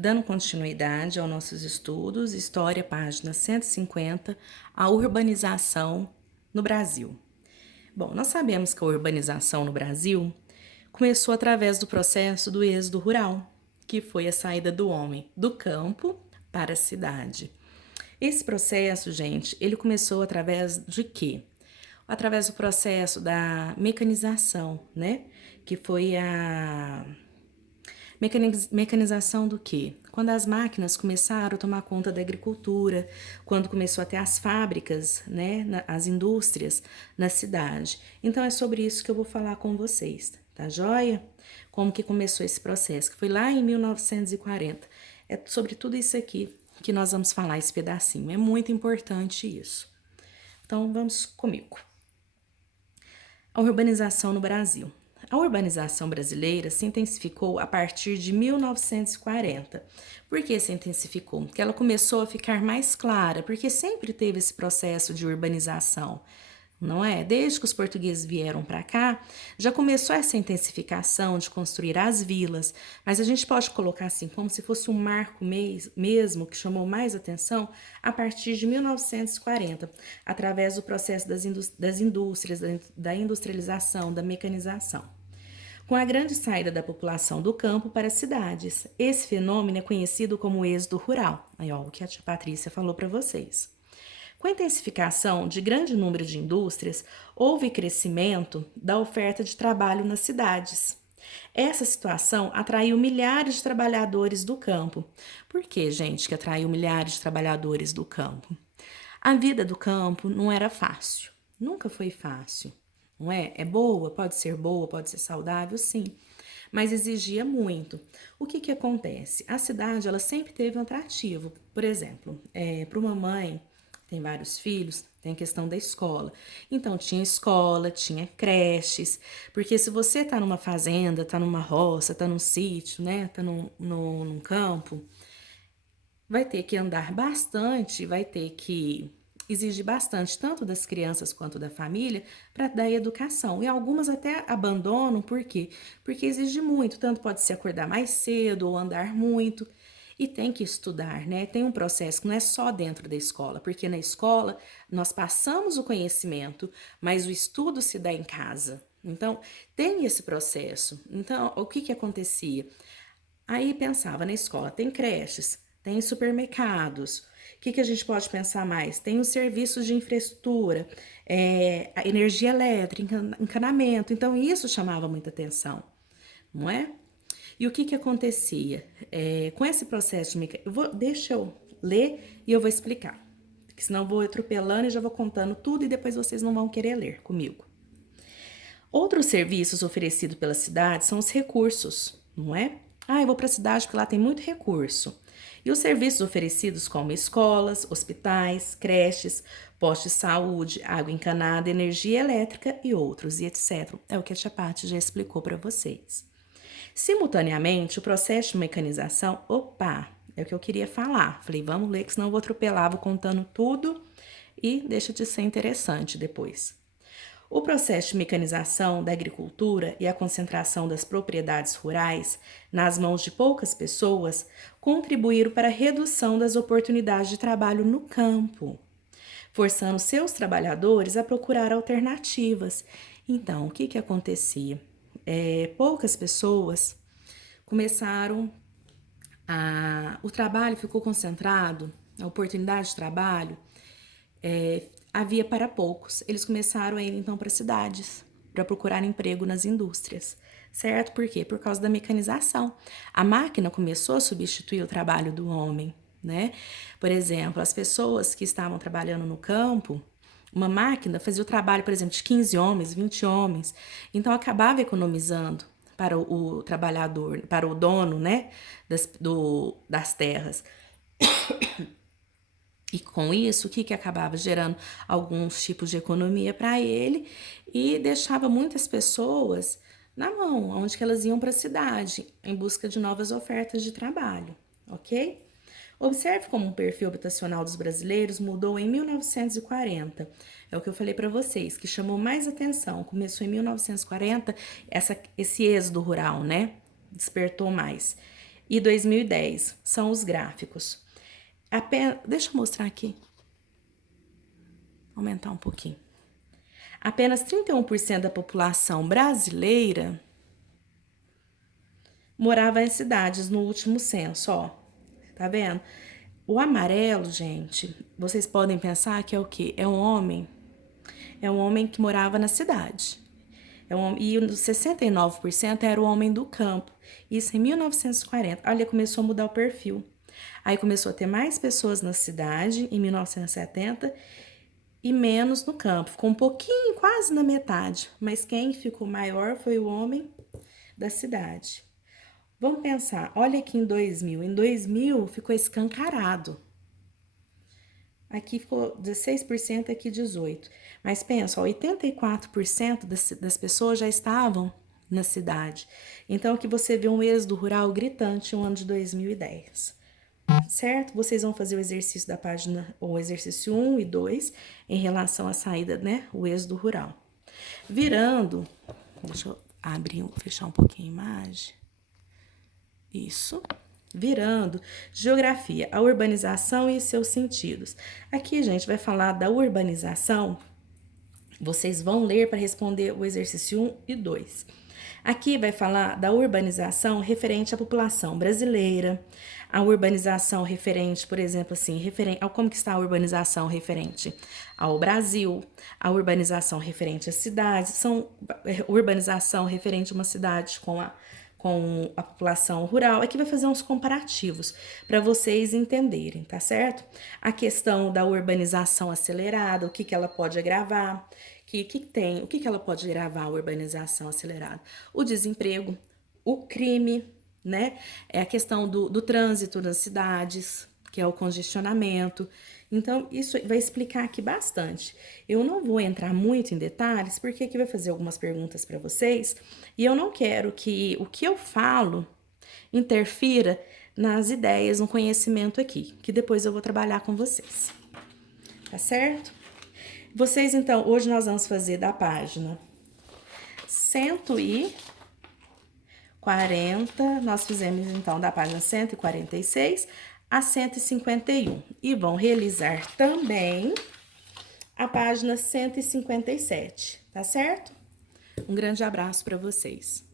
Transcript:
Dando continuidade aos nossos estudos, História, página 150, a urbanização no Brasil. Bom, nós sabemos que a urbanização no Brasil começou através do processo do êxodo rural, que foi a saída do homem do campo para a cidade. Esse processo, gente, ele começou através de quê? Através do processo da mecanização, né? Que foi a mecanização do quê? Quando as máquinas começaram a tomar conta da agricultura, quando começou a ter as fábricas, né, as indústrias na cidade. Então é sobre isso que eu vou falar com vocês, tá joia? Como que começou esse processo, que foi lá em 1940. É sobre tudo isso aqui que nós vamos falar esse pedacinho. É muito importante isso. Então vamos comigo. A urbanização no Brasil. A urbanização brasileira se intensificou a partir de 1940. Por que se intensificou? Porque ela começou a ficar mais clara, porque sempre teve esse processo de urbanização, não é? Desde que os portugueses vieram para cá, já começou essa intensificação de construir as vilas, mas a gente pode colocar assim, como se fosse um marco mesmo que chamou mais atenção a partir de 1940, através do processo das indústrias, da industrialização, da mecanização. Com a grande saída da população do campo para as cidades, esse fenômeno é conhecido como êxodo rural. Aí, ó, o que a tia Patrícia falou para vocês. Com a intensificação de grande número de indústrias, houve crescimento da oferta de trabalho nas cidades. Essa situação atraiu milhares de trabalhadores do campo. Por que, gente, que atraiu milhares de trabalhadores do campo? A vida do campo não era fácil, nunca foi fácil, não é? É boa, pode ser saudável, sim, mas exigia muito. O que que acontece? A cidade, ela sempre teve um atrativo. Por exemplo, para uma mãe tem vários filhos, tem a questão da escola. Então, tinha escola, tinha creches, porque se você tá numa fazenda, tá numa roça, tá num sítio, né, tá num campo, vai ter que andar bastante, vai ter que exigir bastante, tanto das crianças quanto da família, para dar educação. E algumas até abandonam, por quê? Porque exige muito, tanto pode se acordar mais cedo ou andar muito. E tem que estudar, né? Tem um processo que não é só dentro da escola, porque na escola nós passamos o conhecimento, mas o estudo se dá em casa. Então, tem esse processo. Então, o que que acontecia? Aí pensava na escola, tem creches, tem supermercados. O que que a gente pode pensar mais? Tem os serviços de infraestrutura, a energia elétrica, encanamento. Então, isso chamava muita atenção, não é? E o que que acontecia? Com esse processo de deixa eu ler e eu vou explicar. Porque senão eu vou atropelando e já vou contando tudo e depois vocês não vão querer ler comigo. Outros serviços oferecidos pela cidade são os recursos, não é? Ah, eu vou para a cidade porque lá tem muito recurso. E os serviços oferecidos como escolas, hospitais, creches, postos de saúde, água encanada, energia elétrica e outros, e etc. É o que a Tia Paty já explicou para vocês. Simultaneamente, o processo de mecanização, é o que eu queria falar. Falei, vamos ler, que senão eu vou atropelar, vou contando tudo e deixa de ser interessante depois. O processo de mecanização da agricultura e a concentração das propriedades rurais nas mãos de poucas pessoas contribuíram para a redução das oportunidades de trabalho no campo, forçando seus trabalhadores a procurar alternativas. Então, o que que acontecia? Poucas pessoas começaram o trabalho ficou concentrado, a oportunidade de trabalho havia para poucos. Eles começaram a ir então para cidades para procurar emprego nas indústrias, certo? Por quê? Por causa da mecanização. A máquina começou a substituir o trabalho do homem, né? Por exemplo, as pessoas que estavam trabalhando no campo, uma máquina fazia o trabalho, por exemplo, de 15 homens, 20 homens, então acabava economizando para o trabalhador, para o dono, né, das terras. E com isso, o que que acabava gerando alguns tipos de economia para ele e deixava muitas pessoas na mão, onde que elas iam para a cidade em busca de novas ofertas de trabalho, ok? Observe como o perfil habitacional dos brasileiros mudou em 1940. É o que eu falei para vocês, que chamou mais atenção. Começou em 1940 esse êxodo rural, né? Despertou mais. e 2010. São os gráficos. Deixa eu mostrar aqui. Aumentar um pouquinho. Apenas 31% da população brasileira morava em cidades no último censo, ó. Tá vendo? O amarelo, gente, vocês podem pensar que é o quê? É um homem que morava na cidade. E os 69% era o homem do campo. Isso em 1940. Olha, começou a mudar o perfil. Aí começou a ter mais pessoas na cidade em 1970 e menos no campo. Ficou um pouquinho, quase na metade. Mas quem ficou maior foi o homem da cidade. Vamos pensar, olha aqui em 2000. Em 2000 ficou escancarado. Aqui ficou 16%, aqui 18%. Mas pensa, ó, 84% das pessoas já estavam na cidade. Então, aqui você vê um êxodo rural gritante no ano de 2010. Certo? Vocês vão fazer o exercício da página, o exercício 1 e 2, em relação à saída, né? O êxodo rural. Virando, deixa eu abrir, fechar um pouquinho a imagem. Isso. Virando, geografia, a urbanização e seus sentidos. Aqui, gente, vai falar da urbanização. Vocês vão ler para responder o exercício 1 e 2. Aqui vai falar da urbanização referente à população brasileira, a urbanização referente, por exemplo, assim, referente ao como que está a urbanização referente ao Brasil, a urbanização referente às cidades, urbanização referente a uma cidade com a população rural. Aqui vai fazer uns comparativos para vocês entenderem, tá certo? A questão da urbanização acelerada, o que ela pode agravar, o que ela pode agravar a urbanização acelerada? O desemprego, o crime, né? É a questão do trânsito das cidades, que é o congestionamento. Então, isso vai explicar aqui bastante. Eu não vou entrar muito em detalhes, porque aqui vai fazer algumas perguntas para vocês, e eu não quero que o que eu falo interfira nas ideias, no conhecimento aqui, que depois eu vou trabalhar com vocês. Tá certo? Vocês, então, hoje nós vamos fazer da página 140, nós fizemos, então, da página 146 a 151. E vão realizar também a página 157, tá certo? Um grande abraço para vocês.